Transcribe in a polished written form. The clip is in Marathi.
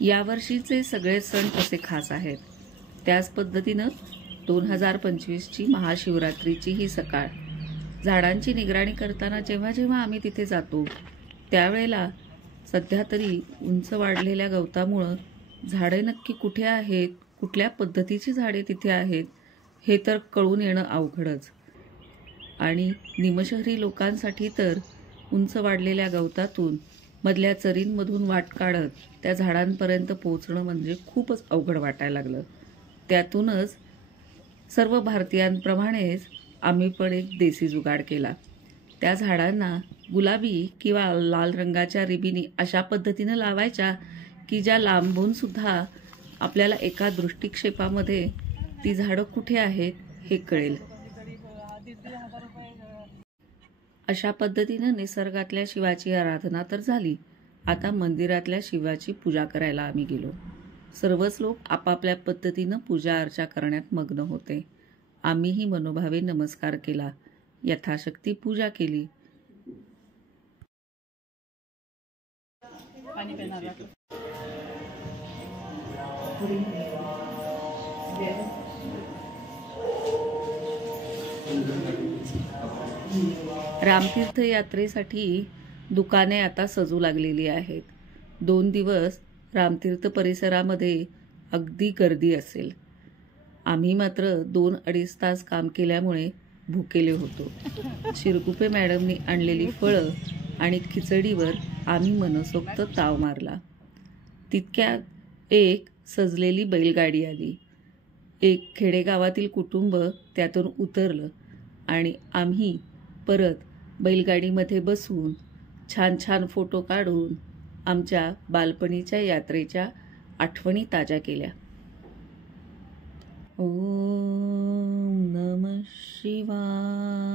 यावर्षीचे सगळे सण कसे खास आहेत. त्याच पद्धतीनं 2025ची महाशिवरात्रीची ही सकाळ. झाडांची निगराणी करताना जेव्हा जेव्हा आम्ही तिथे जातो त्यावेळेला सध्या तरी उंच वाढलेल्या गवतामुळं झाडे नक्की कुठे आहेत, कुठल्या पद्धतीची झाडे तिथे आहेत हे तर कळून येणं अवघडच. आणि निमशहरी लोकांसाठी तर उंच वाढलेल्या गवतातून मधल्या चरींमधून वाट काढत त्या झाडांपर्यंत पोहोचणं म्हणजे खूपच अवघड वाटायला लागलं. त्यातूनच सर्व भारतीयांप्रमाणेच आम्ही पण एक देसी जुगाड केला. त्या झाडांना गुलाबी किंवा लाल रंगाच्या रिबिनी अशा पद्धतीनं लावायच्या की ज्या लांबूनसुद्धा आपल्याला एका दृष्टिक्षेपामध्ये ती झाडं कुठे आहेत हे कळेल. अशा पद्धतीनं निसर्गातल्या शिवाची आराधना तर झाली. आता मंदिरातल्या शिवाची पूजा करायला आम्ही गेलो. सर्वच लोक आपापल्या पद्धतीनं पूजा अर्चा करण्यात मग्न होते. आम्हीही मनोभावे नमस्कार केला, यथाशक्ती पूजा केली. रामतीर्थ यात्रेसाठी दुकाने आता सजू लागलेली आहेत. 2 दिवस रामतीर्थ परिसरामध्ये अगदी गर्दी असेल. आम्ही मात्र 2-2.5 तास काम केल्यामुळे भुकेले होतो. शिरगुपे मॅडमनी आणलेली फळं आणि खिचडीवर आम्ही मनसोक्त ताव मारला. तितक्यात एक सजलेली बैलगाडी आली. एक खेडेगावातील कुटुंब त्यातून उतरलं आणि आम्ही परत बैलगाडीमध्ये बसून छान छान फोटो काढून आमच्या बालपणीच्या यात्रेच्या आठवणी ताज्या केल्या. ओम नमः शिवाय.